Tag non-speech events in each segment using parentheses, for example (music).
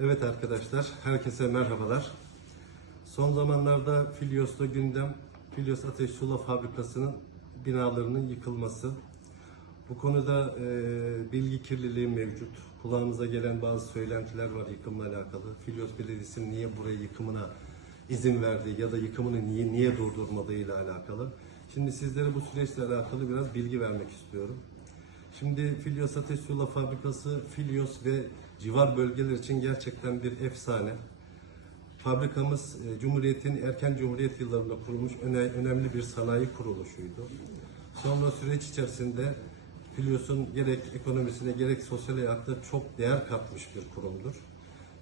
Evet arkadaşlar, herkese merhabalar. Son zamanlarda Filyos'ta gündem, Filyos Ateş Sula Fabrikası'nın binalarının yıkılması. Bu konuda e, bilgi kirliliği mevcut. Kulağımıza gelen bazı söylentiler var yıkımla alakalı. Filyos Belediyesi'nin niye buraya yıkımına izin verdiği ya da yıkımını niye niye durdurmadığı ile alakalı. Şimdi sizlere bu süreçle alakalı biraz bilgi vermek istiyorum. Şimdi Filyos Ateş Sula Fabrikası, Filyos ve civar bölgeler için gerçekten bir efsane. Fabrikamız e, Cumhuriyet'in erken Cumhuriyet yıllarında kurulmuş öne- önemli bir sanayi kuruluşuydu. Sonra süreç içerisinde Filyos'un gerek ekonomisine gerek sosyal hayatta çok değer katmış bir kurumdur.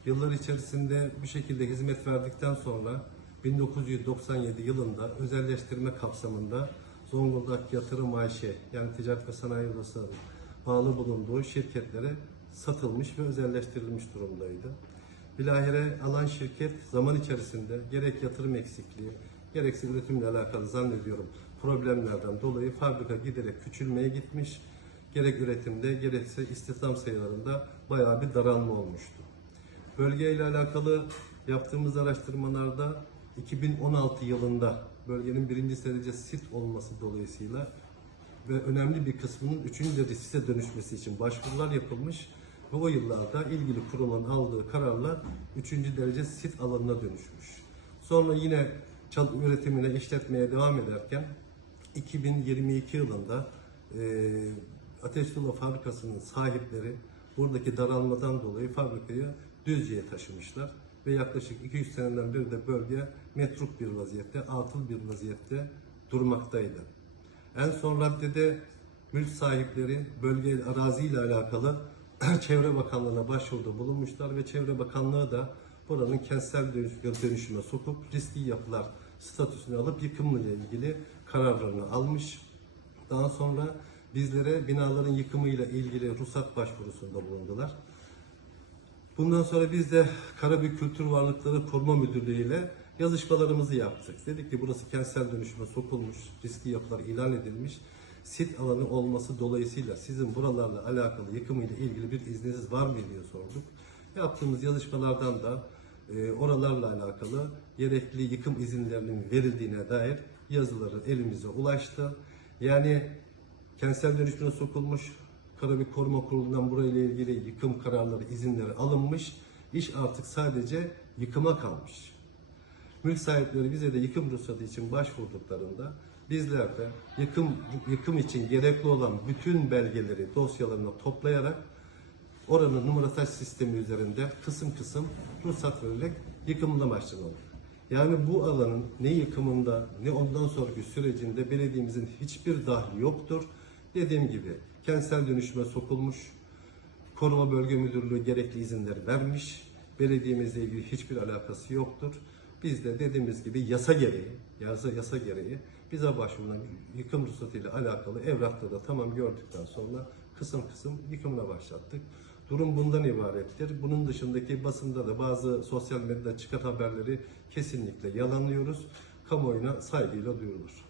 Yıllar içerisinde bir şekilde hizmet verdikten sonra 1997 yılında özelleştirme kapsamında Zonguldak Yatırım AŞ yani Ticaret ve Sanayi Odası'nın bağlı bulunduğu şirketlere satılmış ve özelleştirilmiş durumdaydı. Bilahare alan şirket zaman içerisinde gerek yatırım eksikliği, gerekse üretimle alakalı zannediyorum problemlerden dolayı fabrika giderek küçülmeye gitmiş. Gerek üretimde gerekse istihdam sayılarında bayağı bir daralma olmuştu. Bölgeyle alakalı yaptığımız araştırmalarda 2016 yılında bölgenin birinci derece sit olması dolayısıyla ve önemli bir kısmının üçüncü derece dönüşmesi için başvurular yapılmış ve o yıllarda ilgili kurumun aldığı kararla üçüncü derece sit alanına dönüşmüş. Sonra yine çal üretimine işletmeye devam ederken 2022 yılında e, Ateş Sula Fabrikası'nın sahipleri buradaki daralmadan dolayı fabrikayı Düzce'ye taşımışlar ve yaklaşık 200 seneden beri de bölge metruk bir vaziyette, atıl bir vaziyette durmaktaydı. En son raddede mülk sahipleri bölge araziyle alakalı (clears throat) Çevre Bakanlığı'na başvuruda bulunmuşlar ve Çevre Bakanlığı da buranın kentsel dönüş- dönüşüme sokup riskli yapılar statüsünü alıp yıkımla ilgili kararlarını almış. Daha sonra bizlere binaların yıkımıyla ilgili ruhsat başvurusunda bulundular. Bundan sonra biz de Karabük Kültür Varlıkları Koruma Müdürlüğü ile yazışmalarımızı yaptık. Dedik ki burası kentsel dönüşüme sokulmuş, riskli yapılar ilan edilmiş. Sit alanı olması dolayısıyla sizin buralarla alakalı yıkımıyla ilgili bir izniniz var mı diye sorduk. Yaptığımız yazışmalardan da e, oralarla alakalı gerekli yıkım izinlerinin verildiğine dair yazıları elimize ulaştı. Yani kentsel dönüşüme sokulmuş, Karabük Koruma Kurulu'ndan burayla ilgili yıkım kararları, izinleri alınmış. İş artık sadece yıkıma kalmış. Mülk sahipleri bize de yıkım ruhsatı için başvurduklarında bizler de yıkım yıkım için gerekli olan bütün belgeleri dosyalarına toplayarak oranın numarasaj sistemi üzerinde kısım kısım ruhsat verilerek yıkımına başlanıldı. Yani bu alanın ne yıkımında ne ondan sonraki sürecinde belediyemizin hiçbir dahli yoktur. Dediğim gibi kentsel dönüşüme sokulmuş, Koruma Bölge Müdürlüğü gerekli izinleri vermiş. Belediyemizle ilgili hiçbir alakası yoktur. Biz de dediğimiz gibi yasa gereği, yasa, yasa gereği bize başvurulan yıkım ruhsatıyla alakalı evrakları da tamam gördükten sonra kısım kısım yıkımına başlattık. Durum bundan ibarettir. Bunun dışındaki basında da bazı sosyal medyada çıkan haberleri kesinlikle yalanlıyoruz. Kamuoyuna saygıyla duyurulur.